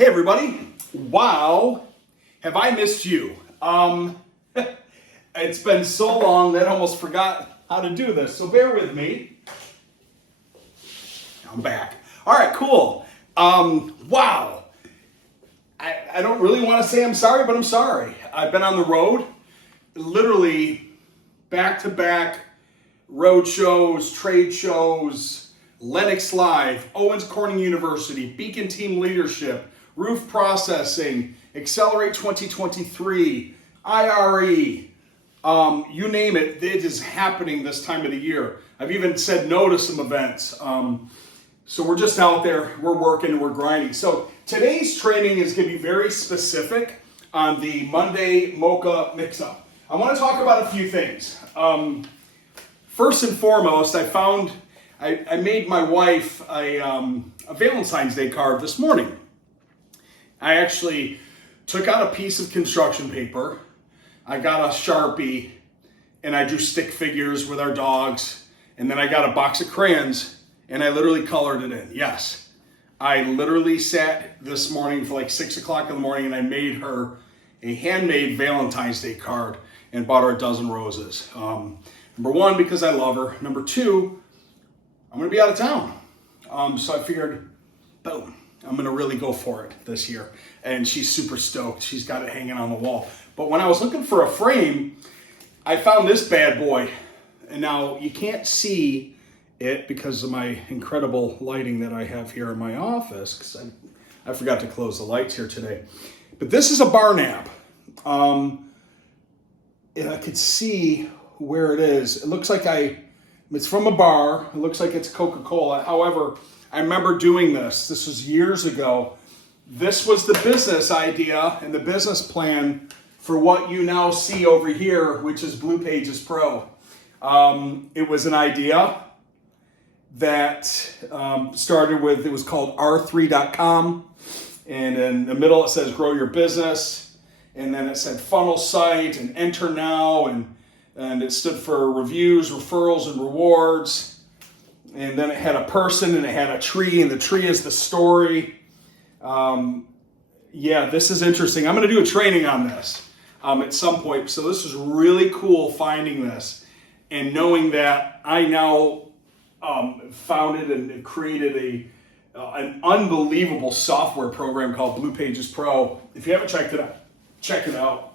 Hey everybody, wow, have I missed you? It's been so long that I almost forgot how to do this, so bear with me. I'm back. All right, cool. Wow, I don't really want to say I'm sorry, but I'm sorry. I've been on the road, literally back-to-back road shows, trade shows, Lennox Live, Owens Corning University, Beacon Team Leadership, Roof Processing, Accelerate 2023, IRE, you name it, it is happening this time of the year. I've even said no to some events. So we're just out there, we're working, we're grinding. So today's training is going to be very specific on the Monday Mocha Mix-Up. I want to talk about a few things. First and foremost, I made my wife a Valentine's Day card this morning. I actually took out a piece of construction paper, I got a Sharpie, and I drew stick figures with our dogs, and then I got a box of crayons, and I literally colored it in. Yes, I literally sat this morning for like 6 o'clock in the morning, and I made her a handmade Valentine's Day card and bought her a dozen roses. Number one, because I love her. Number two, I'm gonna be out of town. So I figured, boom, I'm gonna really go for it this year. And she's super stoked. She's got it hanging on the wall. But when I was looking for a frame, I found this bad boy. And now you can't see it because of my incredible lighting that I have here in my office, because I forgot to close the lights here today. But this is a bar nap. And I could see where it is. It looks like it's from a bar. It looks like it's Coca-Cola. However, I remember doing this. This was years ago. This was the business idea and the business plan for what you now see over here, which is Blue Pages Pro. It was an idea that started with, it was called R3.com. And in the middle it says grow your business. And then it said funnel site and enter now. And it stood for reviews, referrals, and rewards. And then it had a person and it had a tree, and the tree is the story. Yeah, this is interesting. I'm going to do a training on this at some point. So this is really cool finding this and knowing that I now founded and created an unbelievable software program called Blue Pages Pro. If you haven't checked it out, check it out.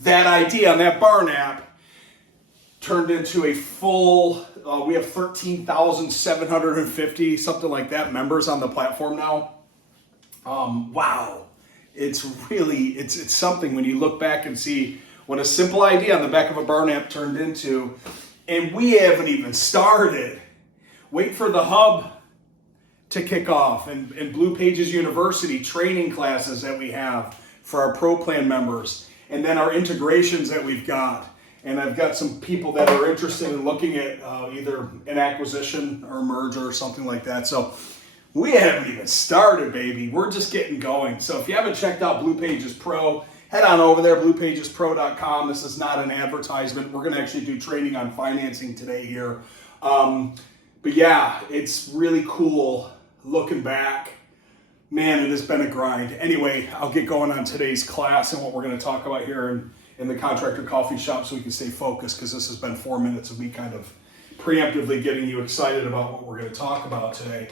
That idea on that bar nap turned into a full, we have 13,750, something like that, members on the platform now. Wow. It's really, it's something when you look back and see what a simple idea on the back of a bar nap turned into. And we haven't even started. Wait for the hub to kick off and Blue Pages University training classes that we have for our Pro Plan members. And then our integrations that we've got. And I've got some people that are interested in looking at either an acquisition or a merger or something like that. So we haven't even started, baby. We're just getting going. So if you haven't checked out Blue Pages Pro, head on over there, bluepagespro.com. This is not an advertisement. We're going to actually do training on financing today here. But yeah, it's really cool looking back. Man, it has been a grind. Anyway, I'll get going on today's class and what we're going to talk about here in the Contractor Coffee Shop so we can stay focused, because this has been 4 minutes of me kind of preemptively getting you excited about what we're going to talk about today.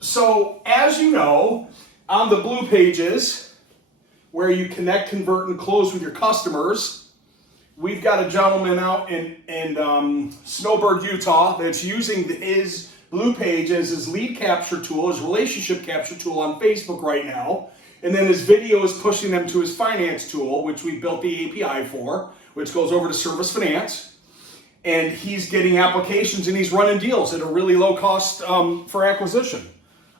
So as you know, on the Blue Pages, where you connect, convert, and close with your customers, we've got a gentleman out in Snowbird, Utah, that's using his Blue Pages, his lead capture tool, his relationship capture tool on Facebook right now. And then his video is pushing them to his finance tool, which we built the API for, which goes over to Service Finance. And he's getting applications and he's running deals at a really low cost for acquisition.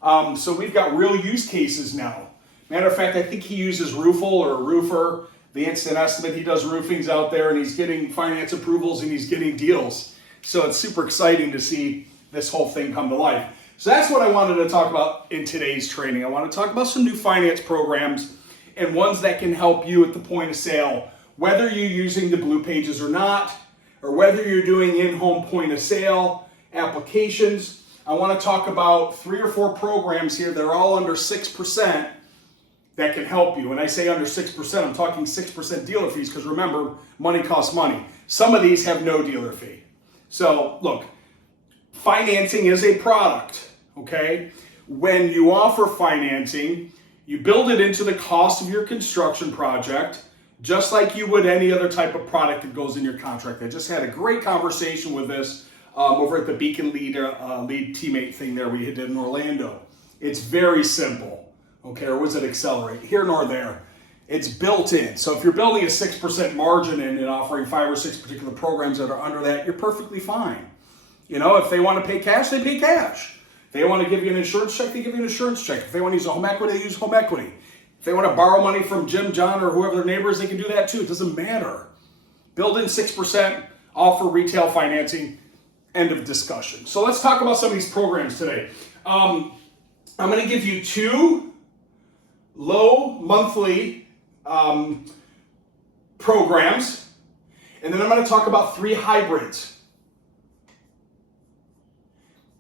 So we've got real use cases now. Matter of fact, I think he uses Roofle or a roofer, the instant estimate. He does roofings out there and he's getting finance approvals and he's getting deals. So it's super exciting to see this whole thing come to life. So that's what I wanted to talk about in today's training. I want to talk about some new finance programs and ones that can help you at the point of sale, whether you're using the Blue Pages or not, or whether you're doing in-home point of sale applications, I want to talk about 3 or 4 programs here that are all under 6% that can help you. When I say under 6%, I'm talking 6% dealer fees, because remember, money costs money. Some of these have no dealer fee. So look, financing is a product, okay? When you offer financing, you build it into the cost of your construction project, just like you would any other type of product that goes in your contract. I just had a great conversation with this over at the Beacon Lead teammate thing there we did in Orlando. It's very simple. Okay, or was it Accelerate? Here nor there. It's built in. So if you're building a 6% margin in and offering 5 or 6 particular programs that are under that, you're perfectly fine. You know, if they want to pay cash, they pay cash. If they want to give you an insurance check, they give you an insurance check. If they want to use a home equity, they use home equity. If they want to borrow money from Jim, John, or whoever their neighbor is, they can do that too. It doesn't matter. Build in 6%, offer retail financing, end of discussion. So let's talk about some of these programs today. I'm going to give you 2 low monthly programs, and then I'm going to talk about 3 hybrids.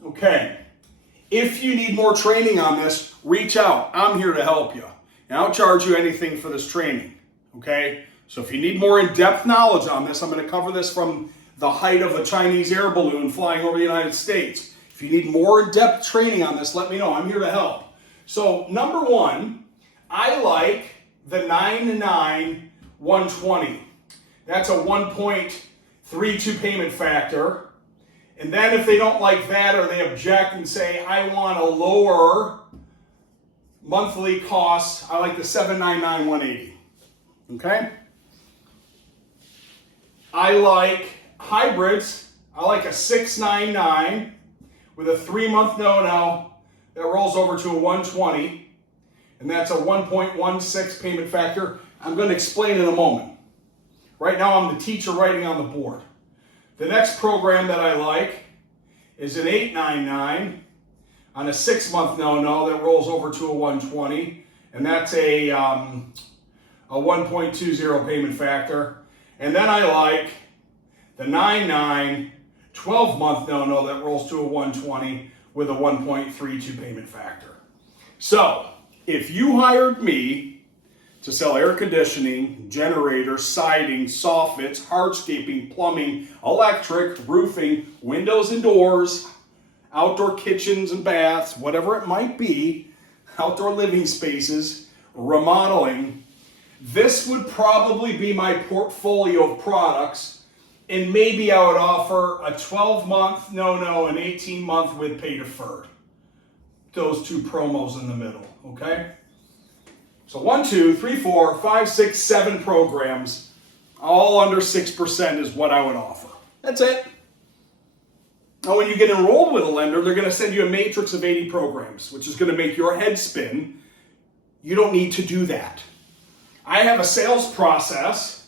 Okay, if you need more training on this, reach out. I'm here to help you, and I'll charge you anything for this training. Okay, so if you need more in-depth knowledge on this, I'm going to cover this from the height of a Chinese air balloon flying over the United States. If you need more in-depth training on this, let me know. I'm here to help. So number 1, I like the 9-9-120. That's a 1.32 payment factor. And then if they don't like that, or they object and say, I want a lower monthly cost, I like the 799-180. Okay? I like hybrids. I like a 699 with a 3-month no-no that rolls over to a 120. And that's a 1.16 payment factor. I'm going to explain in a moment. Right now, I'm the teacher writing on the board. The next program that I like is an 899 on a 6-month no-no that rolls over to a 120. And that's a 1.20 payment factor. And then I like the 99 12-month no-no that rolls to a 120 with a 1.32 payment factor. So, if you hired me to sell air conditioning, generators, siding, soffits, hardscaping, plumbing, electric, roofing, windows and doors, outdoor kitchens and baths, whatever it might be, outdoor living spaces, remodeling, this would probably be my portfolio of products, and maybe I would offer a 12-month no-no and 18-month with pay deferred. Those 2 promos in the middle, okay? So 1, 2, 3, 4, 5, 6, 7 programs, all under 6% is what I would offer. That's it. Now when you get enrolled with a lender, they're going to send you a matrix of 80 programs, which is going to make your head spin. You don't need to do that. I have a sales process,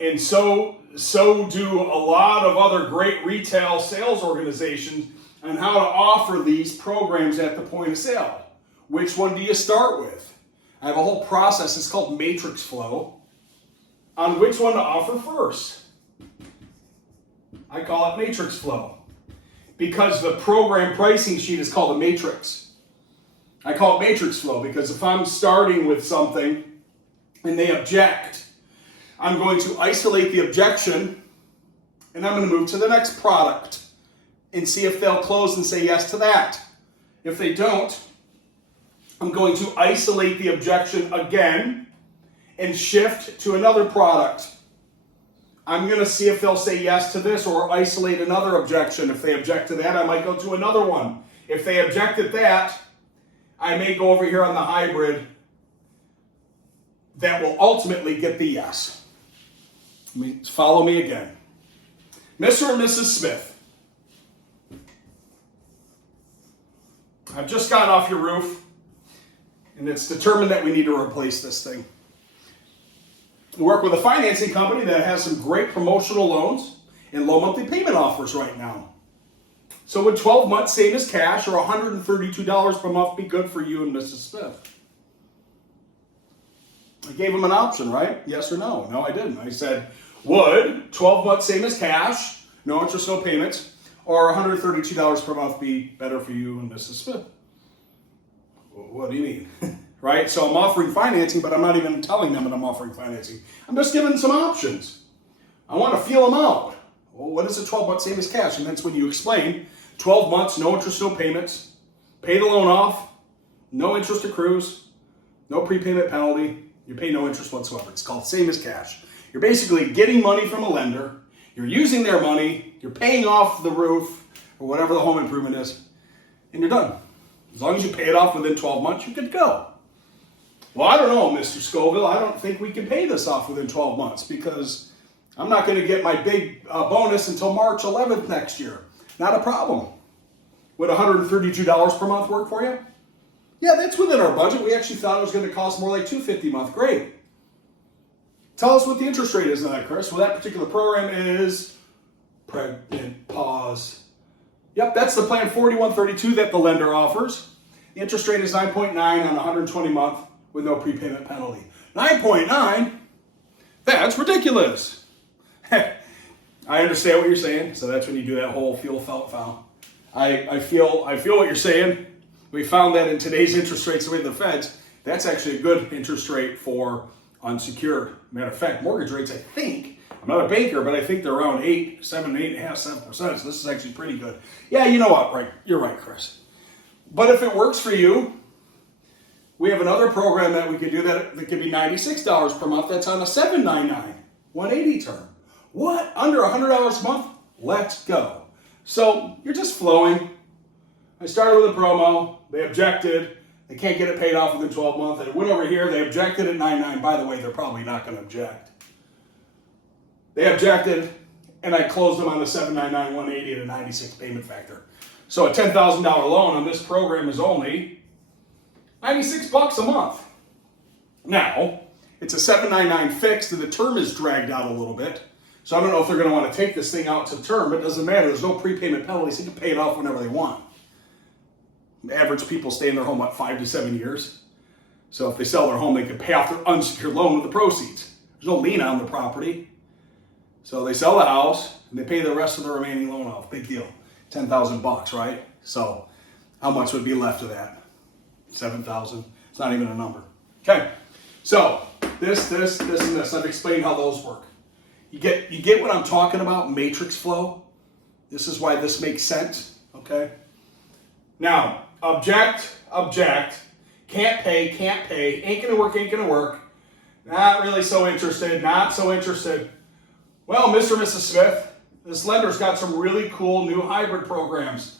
and so do a lot of other great retail sales organizations, on how to offer these programs at the point of sale. Which one do you start with? I have a whole process, it's called matrix flow, on which one to offer first. I call it matrix flow because the program pricing sheet is called a matrix. I call it matrix flow because if I'm starting with something and they object, I'm going to isolate the objection and I'm going to move to the next product and see if they'll close and say yes to that. If they don't, I'm going to isolate the objection again and shift to another product. I'm going to see if they'll say yes to this or isolate another objection. If they object to that, I might go to another one. If they object at that, I may go over here on the hybrid that will ultimately get the yes. Follow me again. Mr. and Mrs. Smith, I've just gotten off your roof, and it's determined that we need to replace this thing. We work with a financing company that has some great promotional loans and low monthly payment offers right now. So would 12 months, same as cash, or $132 per month be good for you and Mrs. Smith? I gave him an option, right? Yes or no? No, I didn't. I said, would 12 months, same as cash, no interest, no payments, or $132 per month be better for you and Mrs. Smith? What do you mean? Right? So I'm offering financing, but I'm not even telling them that I'm offering financing. I'm just giving some options. I want to feel them out. Well, what is a 12-month same as cash? And that's when you explain 12 months, no interest, no payments, pay the loan off, no interest accrues, no prepayment penalty, you pay no interest whatsoever. It's called same as cash. You're basically getting money from a lender, you're using their money, you're paying off the roof or whatever the home improvement is, and you're done. As long as you pay it off within 12 months, you could go. Well, I don't know, Mr. Scoville. I don't think we can pay this off within 12 months because I'm not going to get my big bonus until March 11th next year. Not a problem. Would $132 per month work for you? Yeah, that's within our budget. We actually thought it was going to cost more like $250 a month. Great. Tell us what the interest rate is on that, Chris. Well, that particular program is pregnant pause. Yep, that's the plan 4132 that the lender offers. The interest rate is 9.9 on 120 month with no prepayment penalty. 9.9? That's ridiculous. I understand what you're saying. So that's when you do that whole feel felt foul. I feel what you're saying. We found that in today's interest rates, the way the Feds, that's actually a good interest rate for unsecured. Matter of fact, mortgage rates, I think, I'm not a banker, but I think they're around 7.5%. So this is actually pretty good. Yeah, you know what? Right, you're right, Chris. But if it works for you, we have another program that we could do that could be $96 per month. That's on a 799, 180 term. What? Under $100 a month? Let's go. So you're just flowing. I started with a promo. They objected. They can't get it paid off within 12 months. They went over here. They objected at 99. By the way, they're probably not going to object. They objected, and I closed them on the 799, 180 at a 96 payment factor. So a $10,000 loan on this program is only $96 a month. Now, it's a $799 fixed, and the term is dragged out a little bit. So I don't know if they're going to want to take this thing out to term, but it doesn't matter. There's no prepayment penalties. They can pay it off whenever they want. Average people stay in their home, 5 to 7 years. So if they sell their home, they can pay off their unsecured loan with the proceeds. There's no lien on the property. So they sell the house, and they pay the rest of the remaining loan off. Big deal. $10,000, right? So how much would be left of that? $7,000. It's not even a number. Okay. So this, and this. I've explained how those work. You get what I'm talking about? Matrix flow. This is why this makes sense. Okay. Now, object. Can't pay. Ain't gonna work. Not really so interested. Not so interested. Well, Mr. and Mrs. Smith, this lender's got some really cool new hybrid programs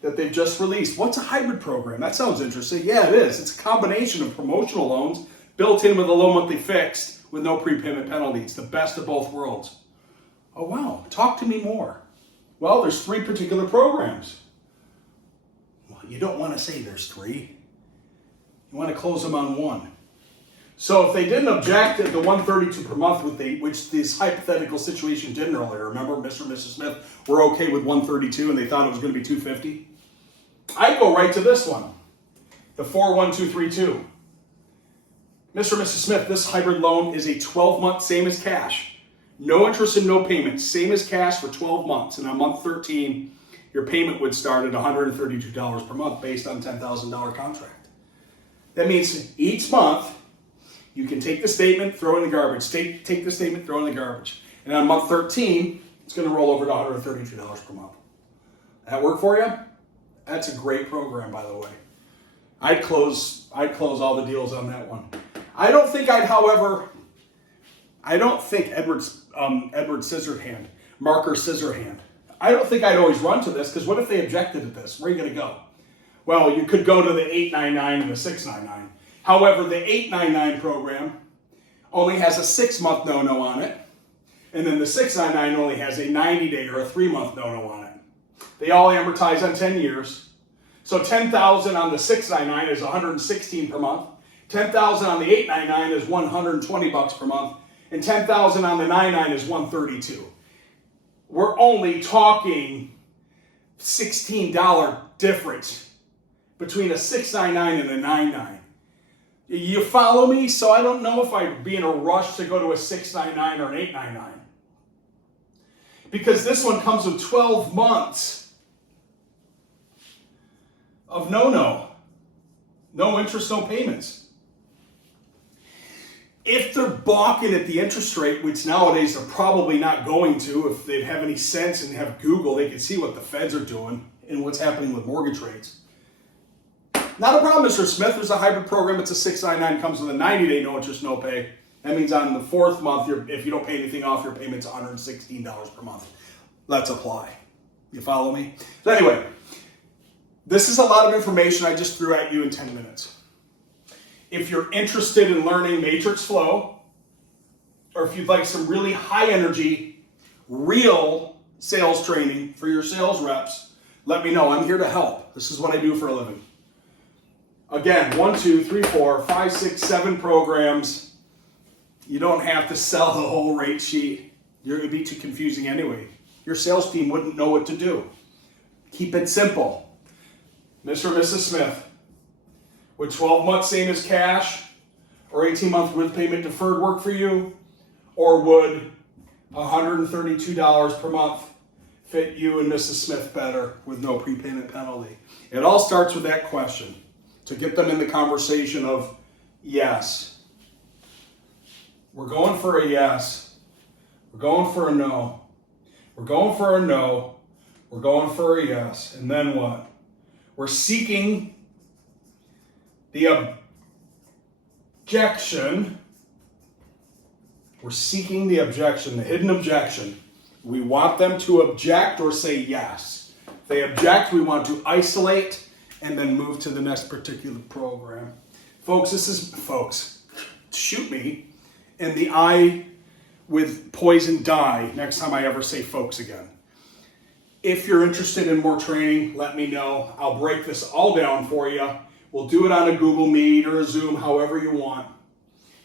that they've just released. What's a hybrid program? That sounds interesting. Yeah, it is. It's a combination of promotional loans built in with a low monthly fixed with no prepayment penalty. It's the best of both worlds. Oh, wow. Talk to me more. Well, there's 3 particular programs. Well, you don't want to say there's 3. You want to close them on one. So if they didn't object at the $132 per month, which this hypothetical situation didn't earlier, remember Mr. and Mrs. Smith were okay with $132 and they thought it was going to be $250. I'd go right to this one, the 41232. Mr. and Mrs. Smith, this hybrid loan is a 12-month same as cash. No interest and no payments, same as cash for 12 months. And on month 13, your payment would start at $132 per month based on $10,000 contract. That means each month, you can take the statement, throw it in the garbage. Take the statement, throw it in the garbage. And on month 13, it's going to roll over to $132 per month. That work for you? That's a great program, by the way. I'd close all the deals on that one. I don't think Edward Scissorhand, Marker Scissorhand. I don't think I'd always run to this because what if they objected to this? Where are you going to go? Well, you could go to the 899 and the 699. However, the 899 program only has a 6-month no-no on it, and then the 699 only has a 90-day or a 3-month no-no on it. They all amortize on 10 years. So $10,000 on the 699 is $116 per month. $10,000 on the 899 is $120 per month, and $10,000 on the 99 is $132. We're only talking $16 difference between a 699 and a 99. You follow me? So I don't know if I'd be in a rush to go to a 699 or an 899. Because this one comes with 12 months of no interest, no payments. If they're balking at the interest rate, which nowadays they're probably not going to, if they have any sense and have Google, they can see what the feds are doing and what's happening with mortgage rates. Not a problem, Mr. Smith. There's a hybrid program. It's a 699, comes with a 90-day no interest, no pay. That means on the fourth month, if you don't pay anything off, your payment's $116 per month. Let's apply. You follow me? So anyway, this is a lot of information I just threw at you in 10 minutes. If you're interested in learning matrix flow, or if you'd like some really high energy, real sales training for your sales reps, let me know. I'm here to help. This is what I do for a living. Again, 1, 2, 3, 4, 5, 6, 7 programs. You don't have to sell the whole rate sheet. You're going to be too confusing anyway. Your sales team wouldn't know what to do. Keep it simple. Mr. or Mrs. Smith, would 12 months same as cash or 18 month with payment deferred work for you? Or would $132 per month fit you and Mrs. Smith better with no prepayment penalty? It all starts with that question to get them in the conversation of yes. We're going for a yes. We're going for a no. We're going for a no. We're going for a yes. And then what? We're seeking the objection. We're seeking the objection, the hidden objection. We want them to object or say yes. If they object, we want to isolate and then move to the next particular program. Folks, shoot me in the eye with poison dye next time I ever say folks again. If you're interested in more training, let me know. I'll break this all down for you. We'll do it on a Google Meet or a Zoom, however you want.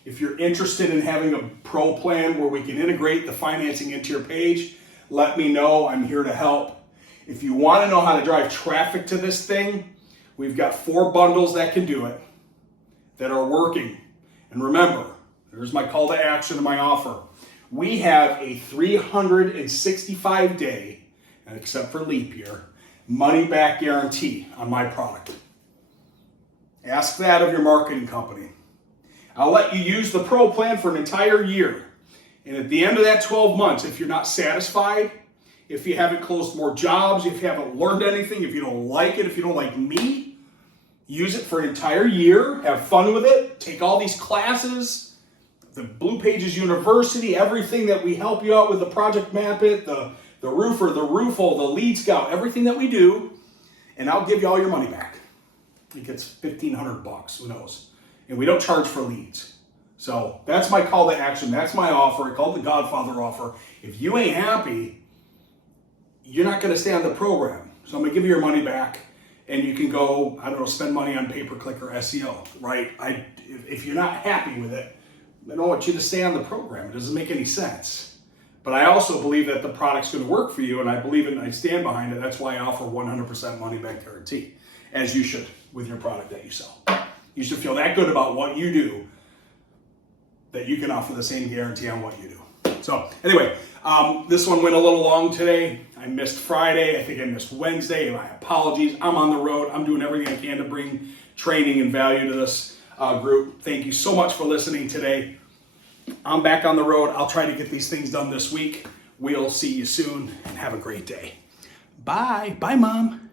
If you're interested in having a pro plan where we can integrate the financing into your page, let me know. I'm here to help. If you want to know how to drive traffic to this thing, we've got 4 bundles that can do it, that are working. And remember, there's my call to action and my offer. We have a 365-day, and except for leap year, money-back guarantee on my product. Ask that of your marketing company. I'll let you use the pro plan for an entire year. And at the end of that 12 months, if you're not satisfied, if you haven't closed more jobs, if you haven't learned anything, if you don't like it, if you don't like me, use it for an entire year, have fun with it, take all these classes, the Blue Pages University, everything that we help you out with, the Project Map It, the roofer, the roofle, the lead scout, everything that we do, and I'll give you all your money back. It gets $1,500, who knows? And we don't charge for leads. So that's my call to action. That's my offer. I call it the Godfather offer. If you ain't happy, you're not going to stay on the program. So I'm going to give you your money back, and you can go, I don't know, spend money on pay-per-click or SEO, right? If you're not happy with it, I don't want you to stay on the program. It doesn't make any sense. But I also believe that the product's going to work for you, and I believe it and I stand behind it. That's why I offer 100% money-back guarantee, as you should with your product that you sell. You should feel that good about what you do that you can offer the same guarantee on what you do. So anyway, this one went a little long today. I missed Friday. I think I missed Wednesday. My apologies. I'm on the road. I'm doing everything I can to bring training and value to this group. Thank you so much for listening today. I'm back on the road. I'll try to get these things done this week. We'll see you soon and have a great day. Bye. Bye, Mom.